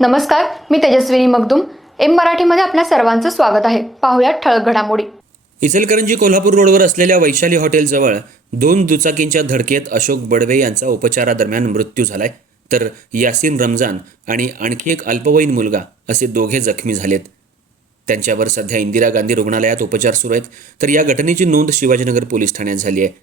नमस्कार मी तेजस्विनी मगदुम. एम मराठीमध्ये आपल्या सर्वांचं स्वागत आहे. पाहुयात ठळक घडामोडी. इचलकरंजी कोल्हापूर रोडवर असलेल्या वैशाली हॉटेलजवळ दोन दुचाकींच्या धडकेत अशोक बडवे यांचा उपचारादरम्यान मृत्यू झालाय. तर यासिन रमजान आणि आणखी एक अल्पवयीन मुलगा असे दोघे जखमी झालेत. त्यांच्यावर सध्या इंदिरा गांधी रुग्णालयात उपचार सुरू आहेत. तर या घटनेची नोंद शिवाजीनगर पोलीस ठाण्यात झाली आहे.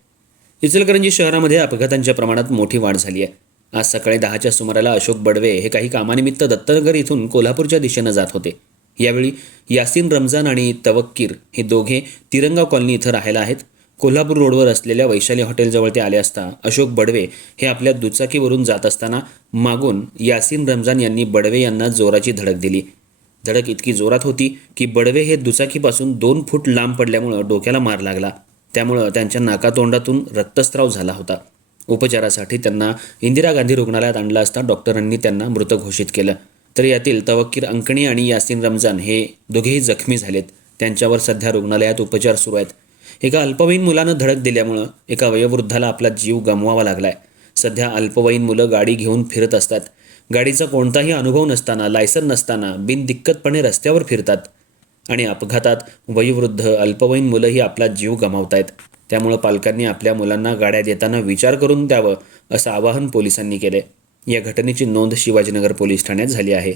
इचलकरंजी शहरामध्ये अपघातांच्या प्रमाणात मोठी वाढ झाली आहे. आज सकाळी दहाच्या सुमाराला अशोक बडवे हे काही कामानिमित्त दत्तनगर इथून कोल्हापूरच्या दिशेनं जात होते. यावेळी यासिन रमजान आणि तवक्कीर हे दोघे तिरंगा कॉलनी इथं राहायला आहेत. कोल्हापूर रोडवर असलेल्या वैशाली हॉटेलजवळ ते आले असता अशोक बडवे हे आपल्या दुचाकीवरून जात असताना मागून यासिन रमजान यांनी बडवे यांना जोराची धडक दिली. धडक इतकी जोरात होती की बडवे हे दुचाकीपासून दोन फूट लांब पडल्यामुळं डोक्याला मार लागला. त्यामुळं त्यांच्या नाकातोंडातून रक्तस्राव झाला होता. उपचारासाठी त्यांना इंदिरा गांधी रुग्णालयात आणलं असता डॉक्टरांनी त्यांना मृत घोषित केलं. तर यातील तवक्कीर अंकणी आणि यासिन रमजान हे दोघेही जखमी झालेत. त्यांच्यावर सध्या रुग्णालयात उपचार सुरू आहेत. एका अल्पवयीन मुलानं धडक दिल्यामुळं एका वयोवृद्धाला आपला जीव गमवावा लागलाय. सध्या अल्पवयीन मुलं गाडी घेऊन फिरत असतात. गाडीचा कोणताही अनुभव नसताना लायसन नसताना बिनदिक्कतपणे रस्त्यावर फिरतात. आणि अपघातात वयोवृद्ध अल्पवयीन मुलंही आपला जीव गमावतायत. त्यामुळं पालकांनी आपल्या मुलांना गाड्या देताना विचार करून द्यावं असं आवाहन पोलिसांनी केलं या घटनेची नोंद शिवाजीनगर पोलीस ठाण्यात झाली आहे.